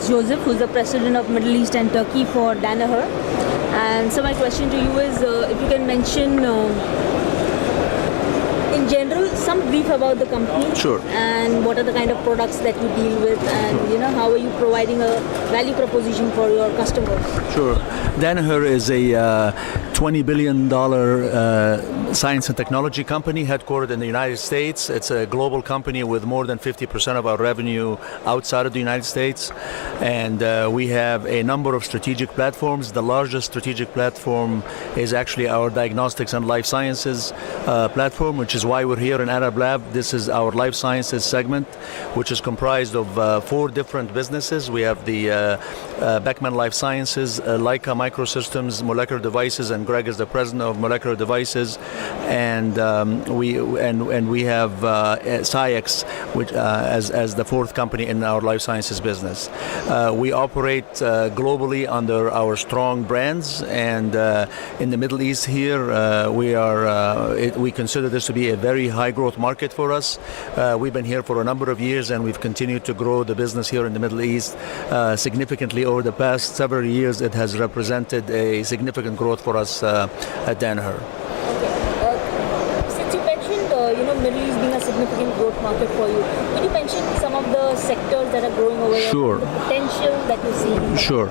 is Joseph, who's the president of Middle East and Turkey for Danaher. And so my question to you is, if you can mention in general some brief about the company. Sure. And what are the kind of products that you deal with, and how are you providing a value proposition for your customers? Sure. Danaher is a $20 billion science and technology company headquartered in the United States. It's a global company with more than 50% of our revenue outside of the United States. And we have a number of strategic platforms. The largest strategic platform is actually our diagnostics and life sciences platform, which is why we're here in ArabLAB. This is our life sciences segment, which is comprised of 4 different businesses. We have the Beckman Life Sciences, Leica Microsystems, Molecular Devices, and Greg is the president of Molecular Devices, and we have SciEx, which as the 4th company in our life sciences business. We operate globally under our strong brands, and in the Middle East here, we consider this to be a very high growth market for us. We've been here for a number of years, and we've continued to grow the business here in the Middle East significantly over the past several years. It has represented a significant growth for us at Danaher. Okay. Since you mentioned, Middle East being a significant growth market for you, could you mention some of the sectors that are growing over here? Sure. The potential that you see? Sure.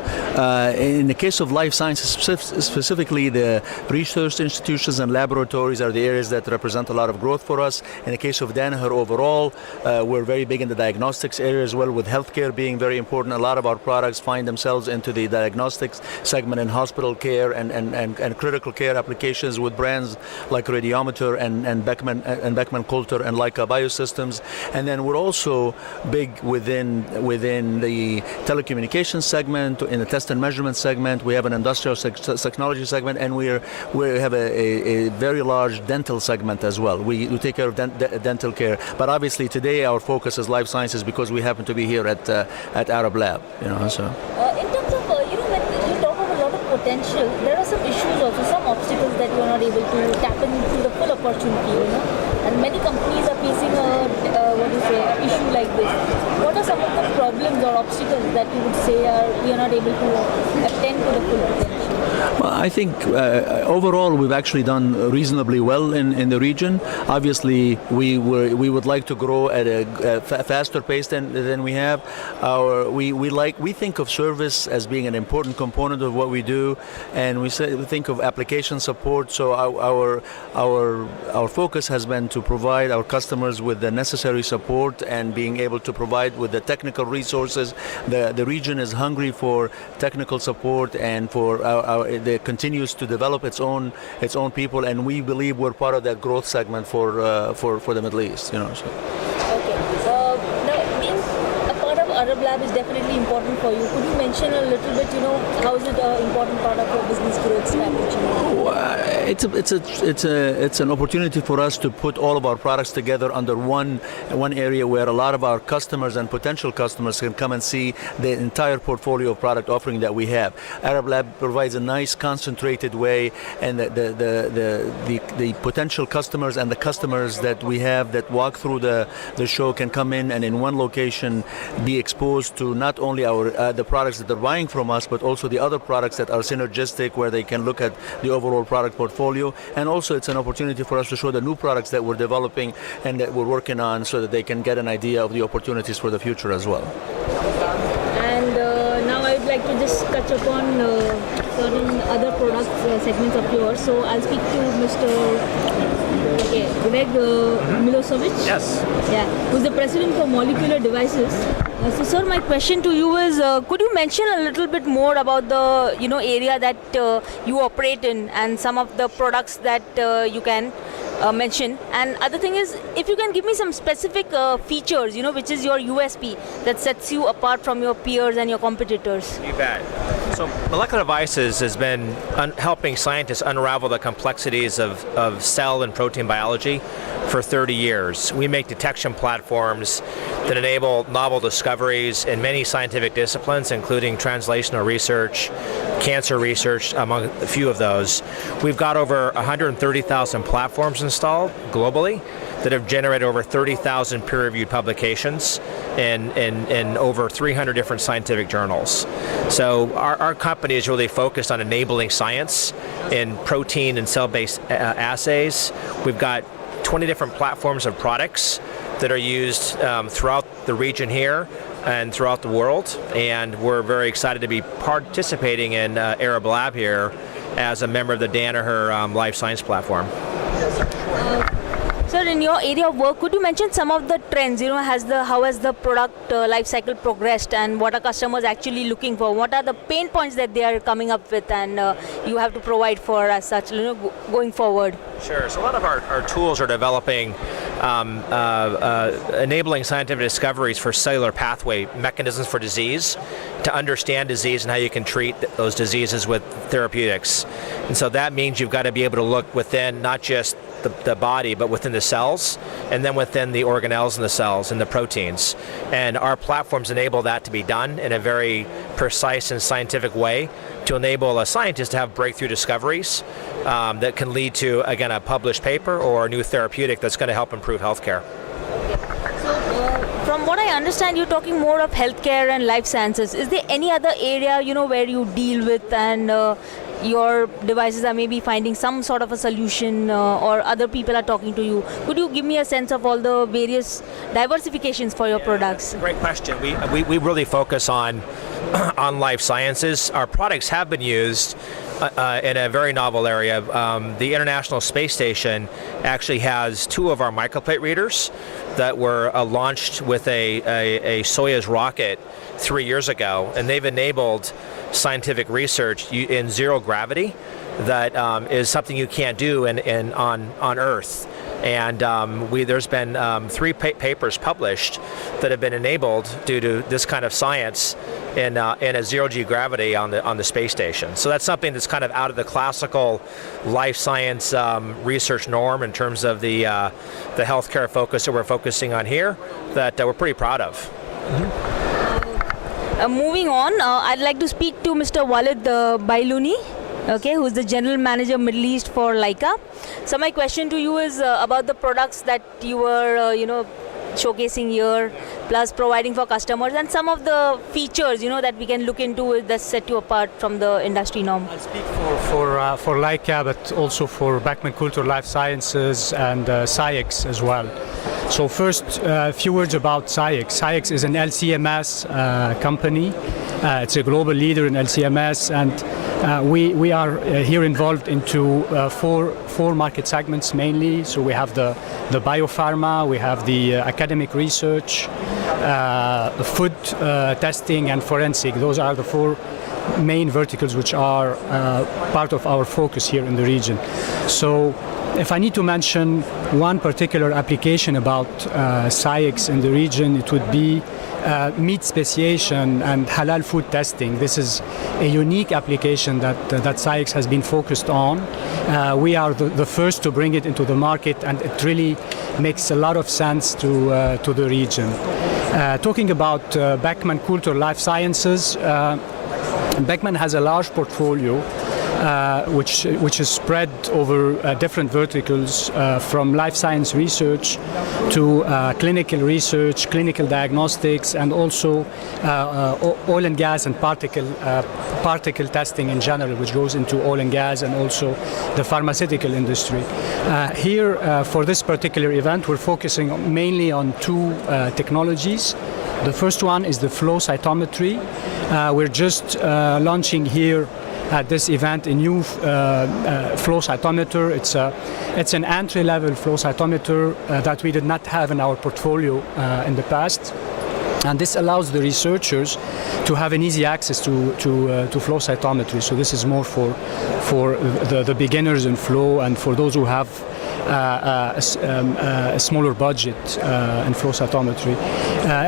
In the case of life sciences, specifically the research institutions and laboratories are the areas that represent a lot of growth for us. In the case of Danaher overall, we're very big in the diagnostics area as well, with healthcare being very important. A lot of our products find themselves into the diagnostics segment in hospital care and critical care applications with brands like Radiometer and Beckman Coulter and Leica Biosystems. And then we're also big within the telecommunications segment, in the test and measurement segment. We have an industrial technology segment, and we have a very large dental segment as well. We take care of dental care, but obviously today our focus is life sciences because we happen to be here at ArabLAB. So. In terms of when you talk of a lot of potential, there are some issues also, some obstacles that you are not able to tap into the full opportunity. And many companies are facing a issue like this. What are some of the problems or obstacles that you would say we are not able to attend to the full potential? Well, I think overall we've actually done reasonably well in the region. Obviously, we would like to grow at a faster pace than we have. We think of service as being an important component of what we do, and we think of application support. So our focus has been to provide our customers with the necessary support and being able to provide with the technical resources. The region is hungry for technical support and for it continues to develop its own people, and we believe we're part of that growth segment for the Middle East. So. Okay. Now, being a part of ArabLAB is definitely important for you. Could you mention a little bit, how is it an important part of your business growth strategy? It's an opportunity for us to put all of our products together under one area where a lot of our customers and potential customers can come and see the entire portfolio of product offering that we have. ArabLAB provides a nice concentrated way, and the potential customers and the customers that we have that walk through the show can come in one location be exposed to not only the products that they're buying from us, but also the other products that are synergistic, where they can look at the overall product portfolio. And also it's an opportunity for us to show the new products that we're developing and that we're working on, so that they can get an idea of the opportunities for the future as well. And now I'd like to just touch upon certain other product segments of yours. So I'll speak to Mr. Greg Milosevich. Yes. Yeah, who's the president for Molecular Devices. So, sir, my question to you is, could you mention a little bit more about the area that you operate in and some of the products that you can mention? And other thing is, if you can give me some specific features, which is your USP that sets you apart from your peers and your competitors. You bet. So Molecular Devices has been helping scientists unravel the complexities of cell and protein biology for 30 years. We make detection platforms that enable novel discoveries in many scientific disciplines, including translational research, cancer research, among a few of those. We've got over 130,000 platforms installed globally that have generated over 30,000 peer-reviewed publications in over 300 different scientific journals. So our company is really focused on enabling science in protein and cell-based assays. We've got 20 different platforms of products that are used throughout the region here and throughout the world, and we're very excited to be participating in ArabLAB here as a member of the Danaher Life Science Platform. Sir, in your area of work, could you mention some of the trends? How has the product life cycle progressed, and what are customers actually looking for? What are the pain points that they are coming up with, and you have to provide for as such, going forward? Sure. So a lot of our tools are developing, enabling scientific discoveries for cellular pathway mechanisms for disease, to understand disease and how you can treat those diseases with therapeutics. And so that means you've got to be able to look within not just the body, but within the cells, and then within the organelles in the cells and the proteins. And our platforms enable that to be done in a very precise and scientific way to enable a scientist to have breakthrough discoveries that can lead to, again, a published paper or a new therapeutic that's going to help improve healthcare. From what I understand, you're talking more of healthcare and life sciences. Is there any other area, where you deal with and your devices are maybe finding some sort of a solution, or other people are talking to you? Could you give me a sense of all the various diversifications for your products? Great question. We really focus on life sciences. Our products have been used in a very novel area. The International Space Station actually has 2 of our microplate readers that were launched with a Soyuz rocket 3 years ago, and they've enabled scientific research in zero gravity that is something you can't do on Earth. And there's been 3 papers published that have been enabled due to this kind of science in a zero-G gravity on the space station. So that's something that's kind of out of the classical life science research norm in terms of the healthcare focus that we're focusing on here, that we're pretty proud of. Moving on, I'd like to speak to Mr. Walid Beylouni, who's the General Manager Middle East for Leica. So my question to you is about the products that you were, showcasing here, plus providing for customers, and some of the features, that we can look into that set you apart from the industry norm. I'll speak for Leica, but also for Beckman Coulter Life Sciences and SciEx as well. So first, a few words about SciEx. SciEx is an LC-MS company. It's a global leader in LC-MS, and we are here involved into four market segments mainly. So we have the biopharma, we have the academic research, food testing, and forensic. Those are the 4 main verticals which are part of our focus here in the region. So if I need to mention one particular application about SciEx in the region, it would be meat speciation and halal food testing. This is a unique application that SciEx has been focused on. We are the first to bring it into the market, and it really makes a lot of sense to the region. Talking about Beckman Coulter Life Sciences, Beckman has a large portfolio which is spread over different verticals, from life science research to clinical research, clinical diagnostics, and also oil and gas and particle testing in general, which goes into oil and gas and also the pharmaceutical industry. Here, for this particular event, we're focusing mainly on 2 technologies. The first one is the flow cytometry. We're just launching here at this event a new flow cytometer. It's an entry-level flow cytometer that we did not have in our portfolio in the past. And this allows the researchers to have an easy access to flow cytometry. So this is more for the beginners in flow and for those who have a smaller budget in flow cytometry.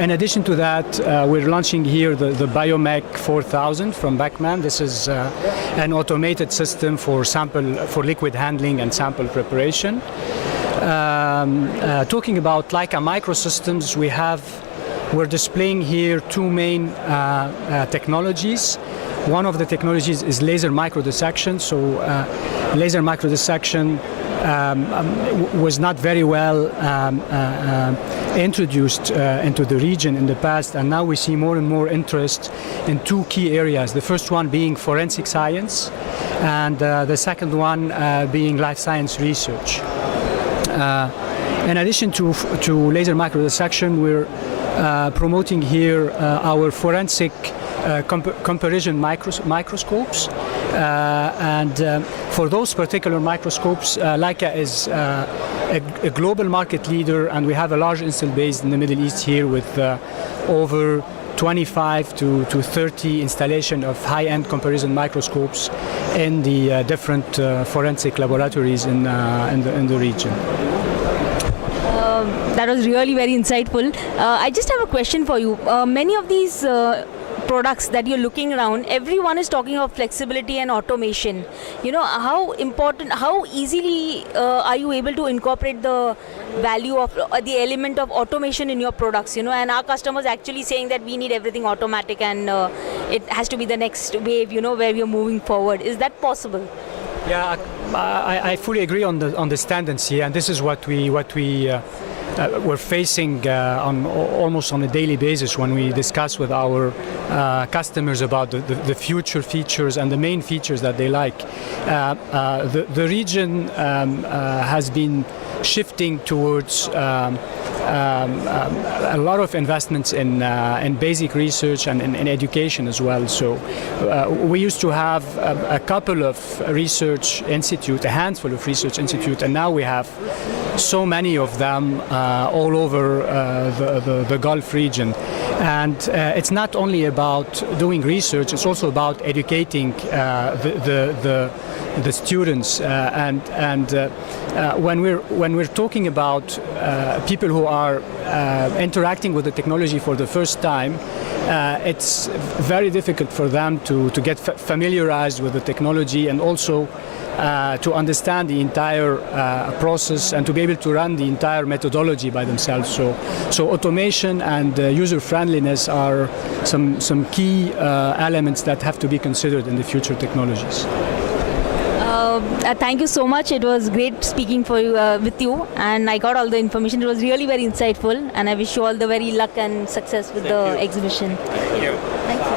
In addition to that, we're launching here the Biomech 4000 from Beckman. This is an automated system for liquid handling and sample preparation. Talking about Leica microsystems, we're displaying here 2 main technologies. One of the technologies is laser microdissection. So laser microdissection was not very well introduced into the region in the past, and now we see more and more interest in two key areas. The first one being forensic science, and the second one being life science research. In addition to laser microdissection, we're promoting here our forensic comparison microscopes, and for those particular microscopes, Leica is a global market leader, and we have a large install base in the Middle East here with over 25 to 30 installation of high-end comparison microscopes in the different forensic laboratories in the region. That was really very insightful. I just have a question for you. Many of these products that you're looking around, everyone is talking of flexibility and automation. You know, how important, how easily are you able to incorporate the value of the element of automation in your products? You know, and our customers actually saying that we need everything automatic, and it has to be the next wave, you know, where we are moving forward. Is that possible? Yeah, I fully agree on this tendency, and this is what we're facing almost on a daily basis when we discuss with our customers about the future features and the main features that they like. The region has been shifting towards a lot of investments in basic research and in education as well. So we used to have a couple of research institutes, a handful of research institutes, and now we have so many of them all over the Gulf region. And it's not only about doing research, it's also about educating the students. When we're talking about people who are interacting with the technology for the first time, it's very difficult for them to get familiarized with the technology, and also to understand the entire process and to be able to run the entire methodology by themselves. So automation and user friendliness are some key elements that have to be considered in the future technologies. Thank you so much. It was great speaking with you, and I got all the information. It was really very insightful, and I wish you all the very luck and success with the exhibition. Thank you. Thank you.